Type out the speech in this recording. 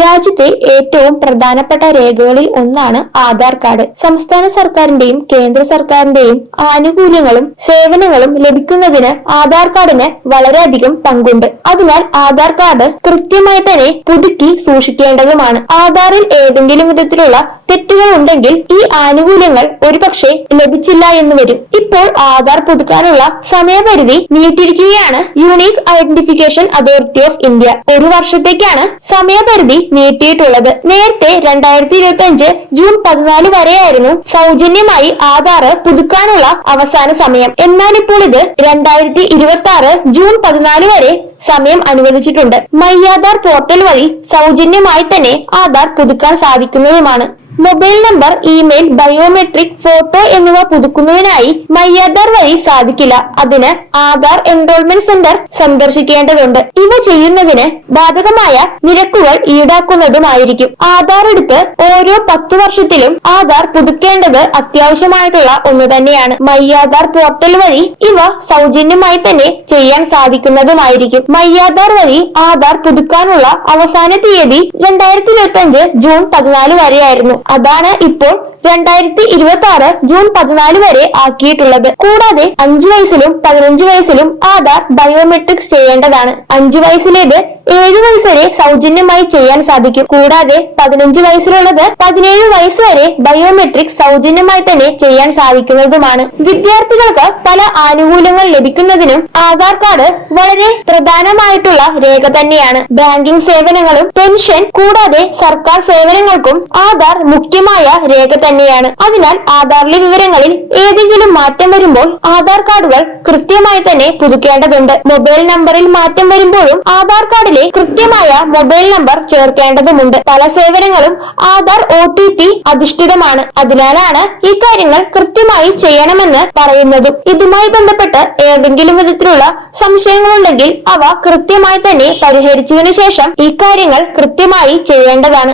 രാജ്യത്തെ ഏറ്റവും പ്രധാനപ്പെട്ട രേഖകളിൽ ഒന്നാണ് ആധാർ കാർഡ്. സംസ്ഥാന സർക്കാരിന്റെയും കേന്ദ്ര സർക്കാരിന്റെയും ആനുകൂല്യങ്ങളും സേവനങ്ങളും ലഭിക്കുന്നതിന് ആധാർ കാർഡിന് വളരെയധികം പങ്കുണ്ട്. അതിനാൽ ആധാർ കാർഡ് കൃത്യമായി തന്നെ പുതുക്കി സൂക്ഷിക്കേണ്ടതുമാണ്. ആധാറിൽ ഏതെങ്കിലും വിധത്തിലുള്ള തെറ്റുകൾ ഉണ്ടെങ്കിൽ ഈ ആനുകൂല്യങ്ങൾ ഒരുപക്ഷെ ലഭിച്ചില്ല എന്ന് വരും. ഇപ്പോൾ ആധാർ പുതുക്കാനുള്ള സമയപരിധി നീട്ടിയിരിക്കുകയാണ് unique identification authority of India. ഒരു വർഷത്തേക്കാണ് സമയപരിധി നീട്ടിയിട്ടുള്ളത്. നേരത്തെ 2025 ജൂൺ 14 വരെയായിരുന്നു സൗജന്യമായി ആധാർ പുതുക്കാനുള്ള അവസാന സമയം. എന്നാൽ ഇപ്പോൾ ഇത് 2026 ജൂൺ 14 വരെ സമയം അനുവദിച്ചിട്ടുണ്ട്. മൈ ആധാർ പോർട്ടൽ വഴി സൗജന്യമായി തന്നെ ആധാർ പുതുക്കാൻ സാധിക്കുന്നതുമാണ്. Mobile number, email, biometric, photo എന്നിവ പുതുക്കുന്നതിനായി മൈ ആധാർ വഴി സാധിക്കില്ല. അതിന് ആധാർ എൻറോൾമെന്റ് സെന്റർ സന്ദർശിക്കേണ്ടതുണ്ട്. ഇവ ചെയ്യുന്നതിന് ബാധകമായ നിരക്കുകൾ ഈടാക്കുന്നതുമായിരിക്കും. ആധാർ എടുത്ത് ഓരോ 10 വർഷത്തിലും ആധാർ പുതുക്കേണ്ടത് അത്യാവശ്യമായിട്ടുള്ള ഒന്ന് തന്നെയാണ്. മൈ ആധാർ പോർട്ടൽ വഴി ഇവ സൗജന്യമായി തന്നെ ചെയ്യാൻ സാധിക്കുന്നതുമായിരിക്കും. മൈ ആധാർ വഴി ആധാർ പുതുക്കാനുള്ള അവസാന തീയതി 2025 ജൂൺ 14 വരെയായിരുന്നു. അതാണ് ഇപ്പോൾ 2026 ജൂൺ 14 വരെ ആക്കിയിട്ടുള്ളത്. കൂടാതെ 5 വയസ്സിലും 15 വയസ്സിലും ആധാർ ബയോമെട്രിക്സ് ചെയ്യേണ്ടതാണ്. 5 വയസ്സിലേത് 7 വയസ്സ് വരെ സൗജന്യമായി ചെയ്യാൻ സാധിക്കും. കൂടാതെ 15 വയസ്സിലുള്ളത് 17 വയസ്സ് വരെ ബയോമെട്രിക്സ് സൗജന്യമായി തന്നെ ചെയ്യാൻ സാധിക്കുന്നതുമാണ്. വിദ്യാർത്ഥികൾക്ക് പല ആനുകൂല്യങ്ങൾ ലഭിക്കുന്നതിനും ആധാർ കാർഡ് വളരെ പ്രധാനമായിട്ടുള്ള രേഖ തന്നെയാണ്. ബാങ്കിംഗ് സേവനങ്ങളും പെൻഷൻ കൂടാതെ സർക്കാർ സേവനങ്ങൾക്കും ആധാർ മുഖ്യമായ രേഖ തന്നെയാണ്. അതിനാൽ ആധാറിലെ വിവരങ്ങളിൽ ഏതെങ്കിലും മാറ്റം വരുമ്പോൾ ആധാർ കാർഡുകൾ കൃത്യമായി തന്നെ പുതുക്കേണ്ടതുണ്ട്. മൊബൈൽ നമ്പറിൽ മാറ്റം വരുമ്പോഴും ആധാർ കാർഡിലെ കൃത്യമായ മൊബൈൽ നമ്പർ ചേർക്കേണ്ടതുണ്ട്. പല സേവനങ്ങളും ആധാർ OTP അധിഷ്ഠിതമാണ്. അതിനാലാണ് ഈ കാര്യങ്ങൾ കൃത്യമായി ചെയ്യണമെന്ന് പറയുന്നതും. ഇതുമായി ബന്ധപ്പെട്ട് ഏതെങ്കിലും വിധത്തിലുള്ള സംശയങ്ങളുണ്ടെങ്കിൽ അവ കൃത്യമായി തന്നെ പരിഹരിച്ചതിനു ശേഷം ഈ കാര്യങ്ങൾ കൃത്യമായി ചെയ്യേണ്ടതാണ്.